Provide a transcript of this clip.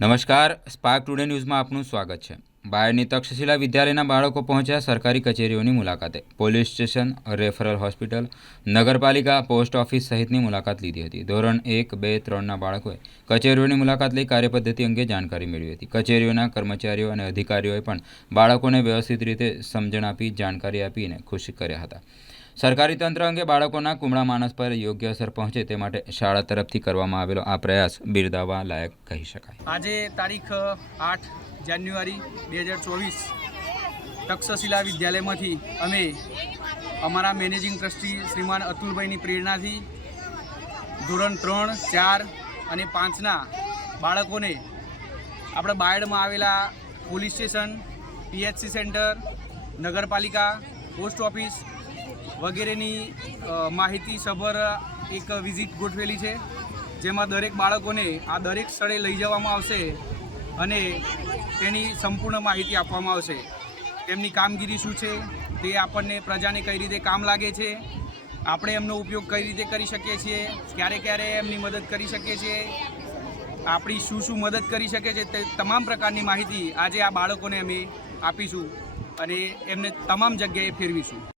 નમસ્કાર spark today ન્યૂઝમાં આપનું સ્વાગત છે. બાયડની તક્ષશિલા વિદ્યાલયના બાળકો પહોંચ્યા સરકારી કચેરીઓની મુલાકાતે. પોલીસ સ્ટેશન, રેફરલ હોસ્પિટલ, નગરપાલિકા પોસ્ટ ઓફિસ સહિતની મુલાકાત લીધી હતી. ધોરણ એક, બે, ત્રણના બાળકોએ કચેરીઓની મુલાકાત લઈ કાર્યપદ્ધતિ અંગે જાણકારી મેળવી હતી. કચેરીઓના કર્મચારીઓ અને અધિકારીઓએ પણ બાળકોને વ્યવસ્થિત રીતે સમજણ આપી, જાણકારી આપીને ખુશ કર્યા હતા. સરકારી તંત્ર અંગે બાળકોના કુમળા માનસ પર યોગ્ય અસર પહોંચે તે માટે શાળા તરફથી કરવામાં આવેલો આ પ્રયાસ બિરદાવવા લાયક કહી શકાય. આજે તારીખ આઠ જાન્યુઆરી બે હજાર ચોવીસ તક્ષશિલા વિદ્યાલયમાંથી અમે અમારા મેનેજિંગ ટ્રસ્ટી શ્રીમાન અતુલભાઈની પ્રેરણાથી ધોરણ ત્રણ, ચાર અને પાંચના બાળકોને આપણા બાયડમાં આવેલા પોલીસ સ્ટેશન, પીએચસી સેન્ટર, નગરપાલિકા, પોસ્ટ ઓફિસ વગેરેની માહિતી માહિતીસભર એક વિઝિટ ગોઠવેલી છે. જેમાં દરેક બાળકોને આ દરેક સ્થળે લઈ જવામાં આવશે અને તેની સંપૂર્ણ માહિતી આપવામાં આવશે. તેમની કામગીરી શું છે, તે આપણને પ્રજાને કઈ રીતે કામ લાગે છે, આપણે એમનો ઉપયોગ કઈ રીતે કરી શકીએ છીએ, ક્યારે ક્યારે એમની મદદ કરી શકીએ છીએ, આપણી શું શું મદદ કરી શકે છે, તે તમામ પ્રકારની માહિતી આજે આ બાળકોને અમે આપીશું અને એમને તમામ જગ્યાએ ફેરવીશું.